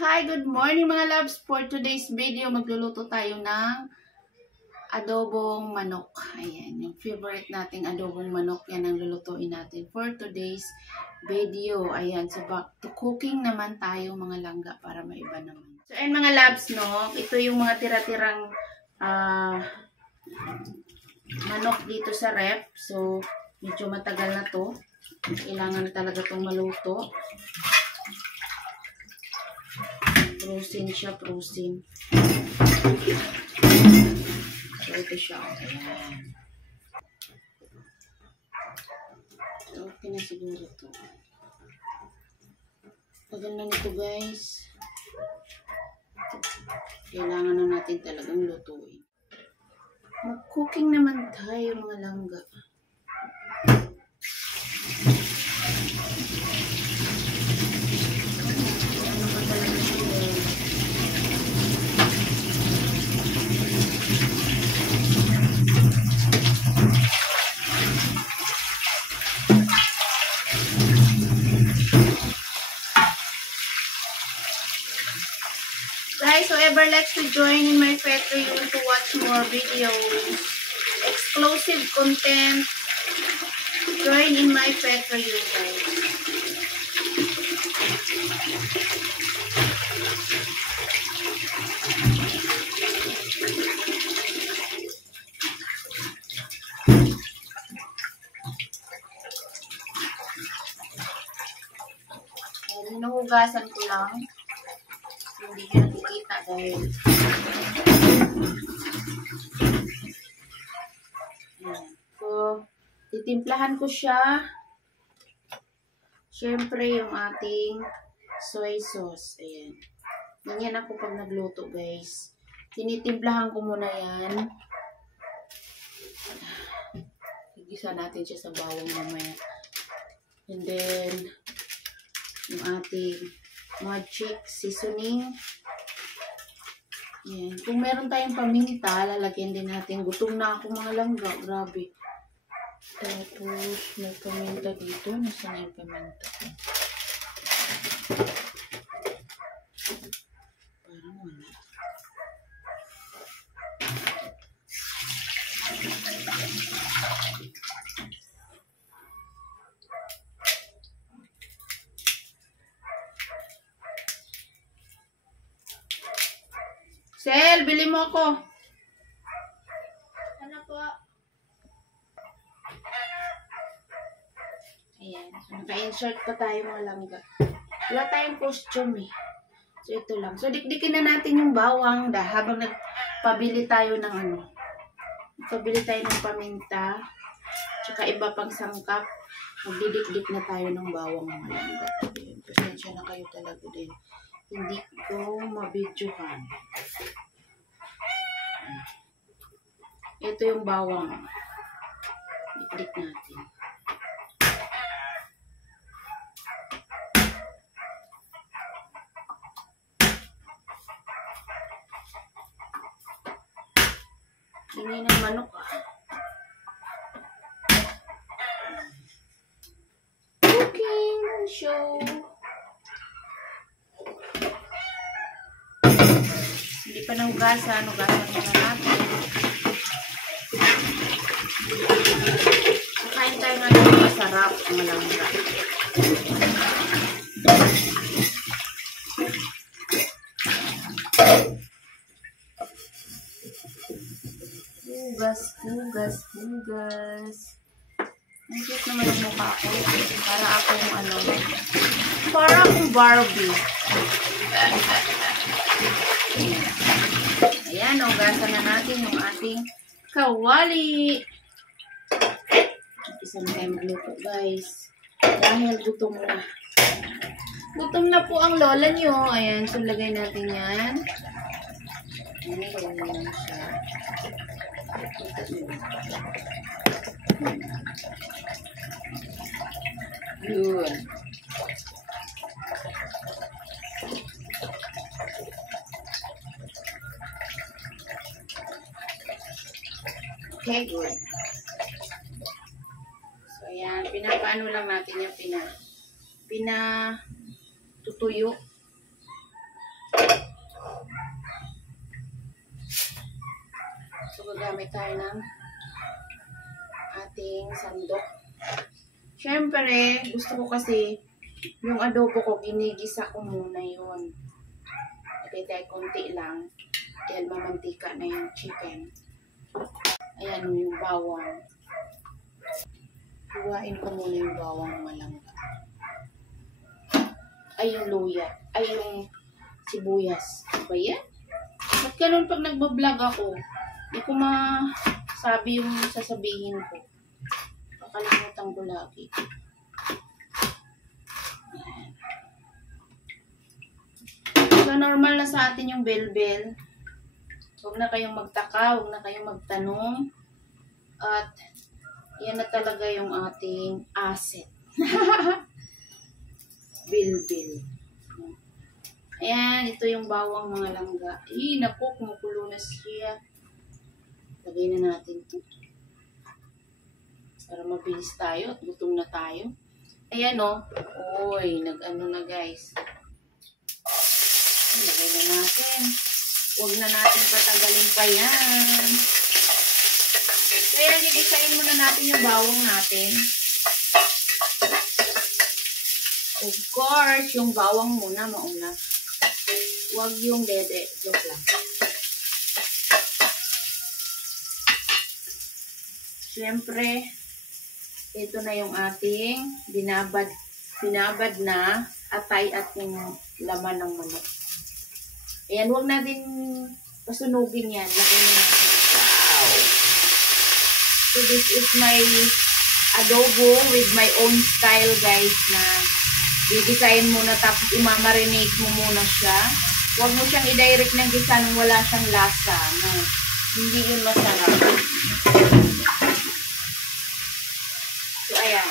Hi, good morning mga loves. For today's video, magluluto tayo ng adobong manok. Ayan, yung favorite nating adobong manok, yan ang lulutuin natin for today's video. Ayan, so back to cooking naman tayo mga langga para maiba naman. So, ayan mga loves, no? Ito yung mga tira-tirang manok dito sa rep. So, medyo matagal na to. Kailangan talaga itong maluto. Frozen siya, frozen. So, ito siya. Ayan. So, okay na siguro ito. Tagal na nito, guys. Kailangan na natin talagang lutuin. Mag-cooking naman tayo, mga langga. Guys, whoever likes to join in my Patreon to watch more videos, exclusive content, join in my Patreon, guys. Hinuhugasan ko lang. Hindi nyo nakikita dahil so, titimplahan ko siya. Siyempre, yung ating soy sauce. Ayan. Ganyan ako pag nagluto, guys. Tinitimplahan ko muna yan. Igisa natin siya sa bawang mamaya. And then, yung ating magic seasoning. Yan. Kung meron tayong paminta, lalagyan din natin. Gutom na ako mga langga. Grabe. Tapos, may paminta dito. Nasaan na yung paminta ko? Parang wala. Sel, bili mo ako. Ano po? Ayan. Naka-insert pa tayo mga langga. Wala tayong costume eh. So, ito lang. So, dikdikin na natin yung bawang habang nagpabili tayo ng ano. Nagpabili tayo ng paminta. Tsaka iba pang sangkap. Magdidikdik na tayo ng bawang mga langga. Ayan. Pasensya na kayo talaga din. Hindi ko mabidyohan. Ito yung bawang. Dikdik natin. Hindi ng manok Cooking show. Hindi pa nahugasan. Hugasan muna natin. Kain tayo nga ng masarap. Malangga. Hugas, hugas, hugas. Ang cute naman ang mukha ko. Para akong ano. Para akong Barbie. Ayan, hugasan na natin yung ating kawali. Isa na tayo magluto, guys. Dahil gutom na. Gutom na po ang lola nyo. Ayan, so lagay natin yan. Ayan, gawin na siya. Yun. Okay, good. So, ayan. Pinapaano lang natin yung pinatutuyo. gagamit tayo ng ating sandok. Siyempre, gusto ko kasi yung adobo ko, ginigisa ko muna yun. Lagay tayo konti lang. Dahil mamantika na yung chicken. Ayan yung bawang. Hiwain ko muna yung bawang malangga. Ay, yung luya. Ay, yung sibuyas. Ba yan? Ba't ganun pag nagbablog ako? Hindi ko masabi yung sasabihin ko. Kakalimutan ko lagi. So, normal na sa atin yung bell-bell. Huwag na kayong magtaka, huwag na kayong magtanong. At, yan na talaga yung ating asset. Bell-bell. Ayan, ito yung bawang mga langga. Naku, kumukulo na siya. Lagay na natin ito. Para mabilis tayo at gutom na tayo. Ayan o. Oy, nag-ano na guys. Lagay na natin. Huwag na natin patagalin pa yan. Kaya gigisain muna natin yung bawang natin. Of course, yung bawang muna mauna. Huwag yung dede. Joke lang. Siyempre, ito na yung ating binabad na atay at yung laman ng manok. Ayan, huwag natin pasunugin yan. Lagyan na natin. Wow! So, this is my adobo with my own style, guys, na gigisain muna tapos imamarinate mo muna siya. Huwag mo siyang i-direct ng gisa nung wala siyang lasa. No? Hindi yun masarap. So, ayan.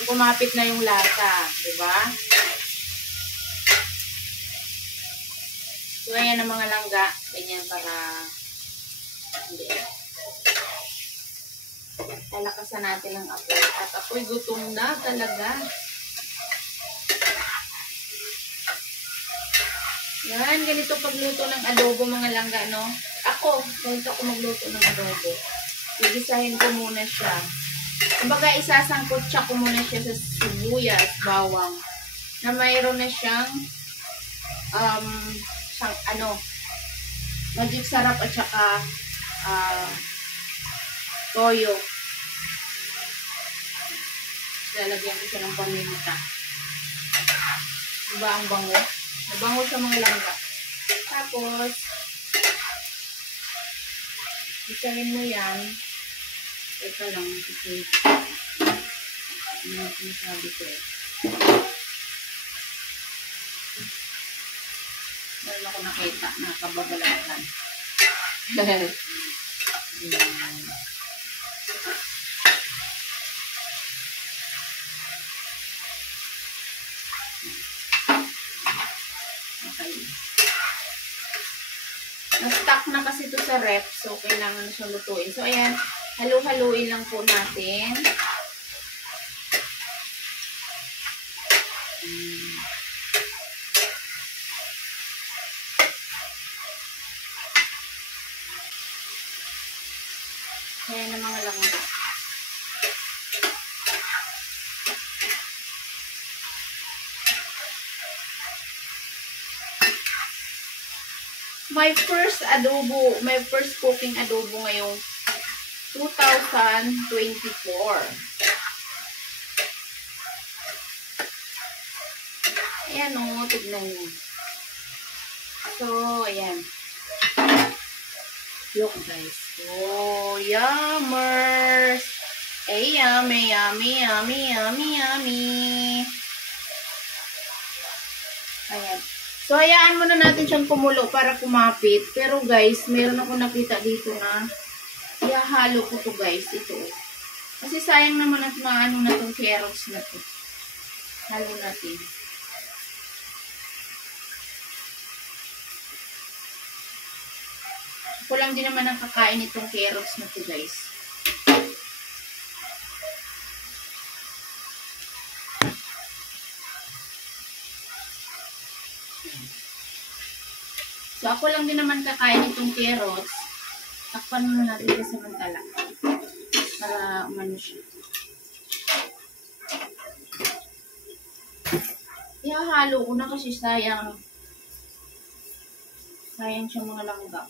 So, kumapit na yung lasa. Diba? So, ayan ang mga langga. Ganyan para hindi. Talakasan natin ang apoy. At apoy gutom na talaga. Yan, ganito pagluto ng adobo mga langga, no? Ganito ako magluto ng adobo. Gigisahin ko muna siya. Kumbaga, isasangkotsa ko muna siya sa sibuyas, bawang, na mayroon na siyang magic sarap at saka toyo. Lalagyan ko siya ng paminta. Diba ang bango? Mabango sa mga langga. Tapos, isahin mo yan. Ito lang. Kasi, ano sinasabi ko eh. Meron ako nakita na kababalakan. Okay. Na-stuck na kasi ito sa rep, so kailangan siyang lutuin. So, ayan, halu-haluin lang po natin. Ayan na mga langga. My first cooking adobo ngayong 2024. Ayan o, tignan nyo. So, ayan. Look guys. Oh, yummers! Ay, yummy, yummy, yummy, yummy, yummy. Ayan. So, hayaan muna natin siyang kumulo para kumapit. Pero guys, meron ako nakita dito na ihahalo ko to guys. Ito. Kasi sayang naman at maano na itong carrots na to. Halo natin. Ako lang din naman ang kakain itong carrots na to guys. So, ako lang din naman kakain itong carrots. Takpan muna natin ito samantala. Para umano siya. Ihahalo ko na kasi sayang. Sayang siya mga langgam.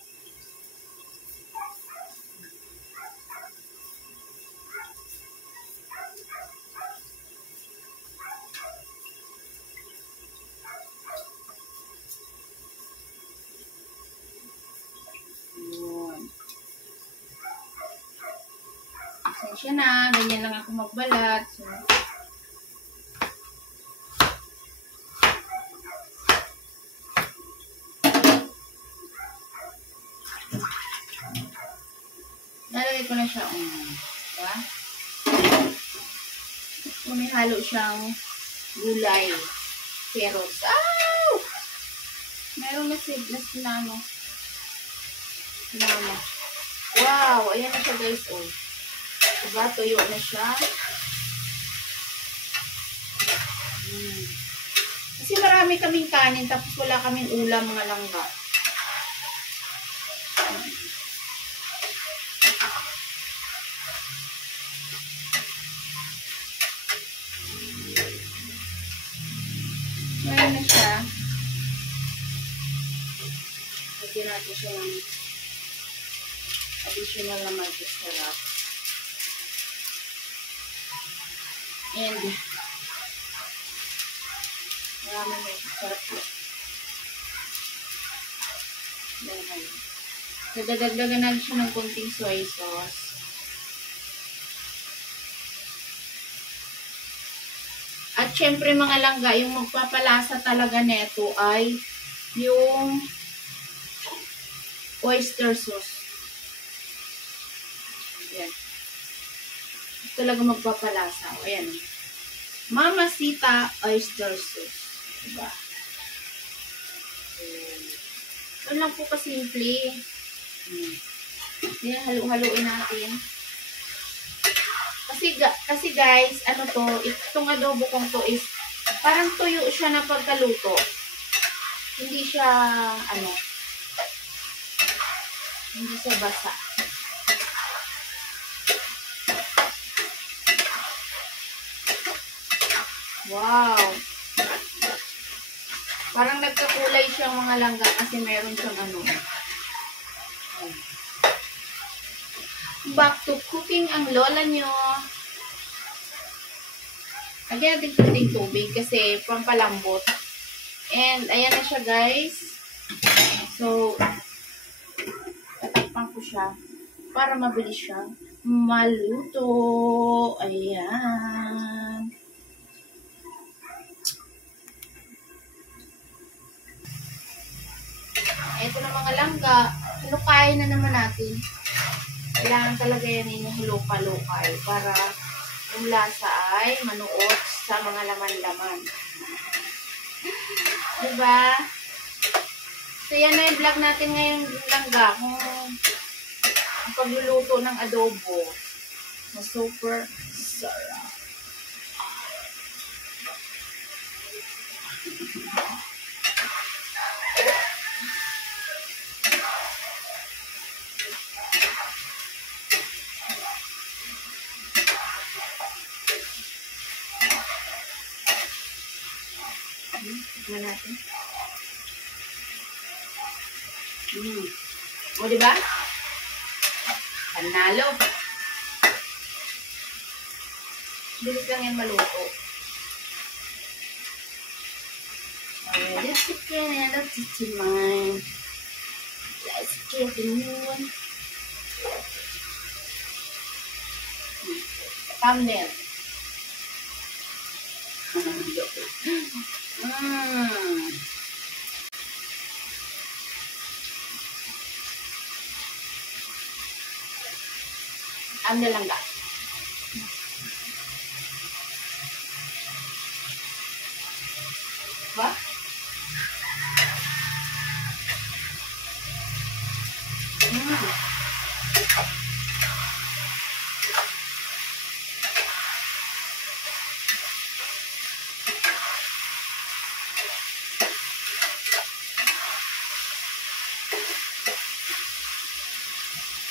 Pasensya na, ganyan lang ako magbalat. So, nalagay ko na siya. Diba? Kung may halo siyang gulay. Carrots. Ow! Meron na sinama. Wow! Ayan na siya guys. Oh. Diba? Tuyo na siya. Kasi marami kaming kanin tapos wala kaming ulam mga langga. Ngayon na siya. Lagyan natin siya ng additional na sarap. And marami may sarap po. So, dadagdagan natin siya ng konting soy sauce. At syempre mga langga, yung magpapalasa talaga neto ay yung oyster sauce. Ayan. Ito talaga magpapalasa. Ayan. Mamacita oyster sauce. Diba? Ito lang po kasimple. Ayan, halo-haloin natin. Kasi guys, ano to, itong adobo kong to is, parang tuyo siya na pagkaluto. Hindi siya, hindi siya basa. Wow! Parang nagkakulay siyang mga langga kasi meron siyang Back to cooking ang lola nyo. Lagyan natin kunting tubig kasi pampalambot. And ayan na siya guys. So, tatakpan ko siya para mabilis siya maluto. Ayan. Ito na mga langga. Hinukain na naman natin. Kailangan talaga yan inuhulukay-lukay para yung lasa ay manuot sa mga laman-laman. Diba? So, yan na yung vlog natin ngayon langga. Kung ang pagluluto ng adobo na super sarap. Tignan natin. O, diba? Panalo. Bilis lang yan maluto. Let's chicken and let's chicken. Let's chicken yun. Thumbnail. Thumbnail lang ka. Ba?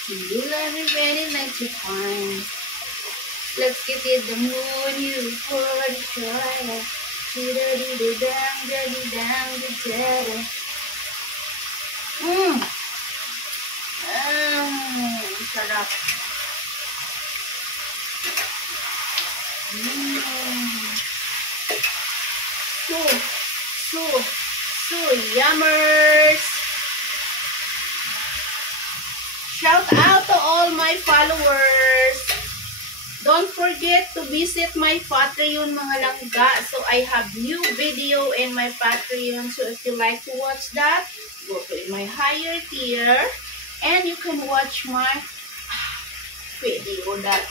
You love me very like to find. Let's get in the mood, you for the try. Chida-di-da-dang, sarap. So yummers. Shout out to all my followers. Don't forget to visit my Patreon mga langga. So I have new video in my Patreon. So if you like to watch that, go to my higher tier. And you can watch my video that.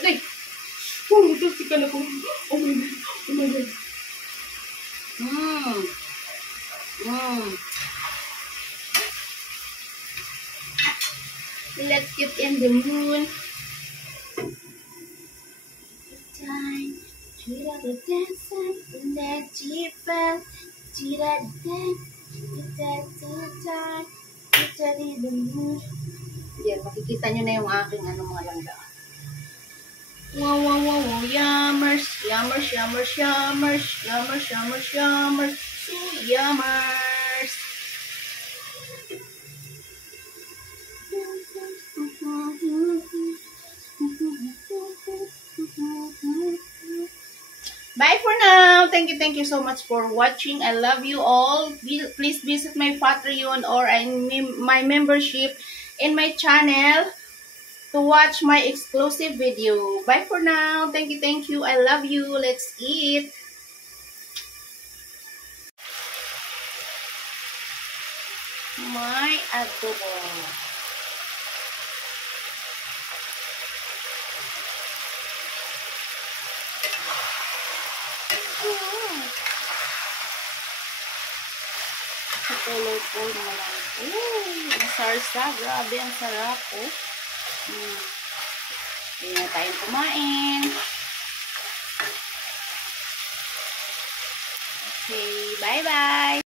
Aray! Oh, matulsi ka na ko. Oh my God. Oh my God. Let's get in the mood. Time. Chira the dancing in that Jeep. Chira the dance. It's that time. It's that in the mood. Yan, makikita nyo na yung aking mga langga. Wow, wow, wow, wow. Yummers. Yummers, yummers, yummers. Yummers, yummers, yummers. So yummers. Bye for now. Thank you so much for watching. I love you all. Please visit my Patreon or my membership in my channel to watch my exclusive video. Bye for now. Thank you. I love you. Let's eat. My adobo. Colorful naman. Ang sarsa. Grabe, ang sarap. Hindi na tayong kumain. Okay, bye-bye.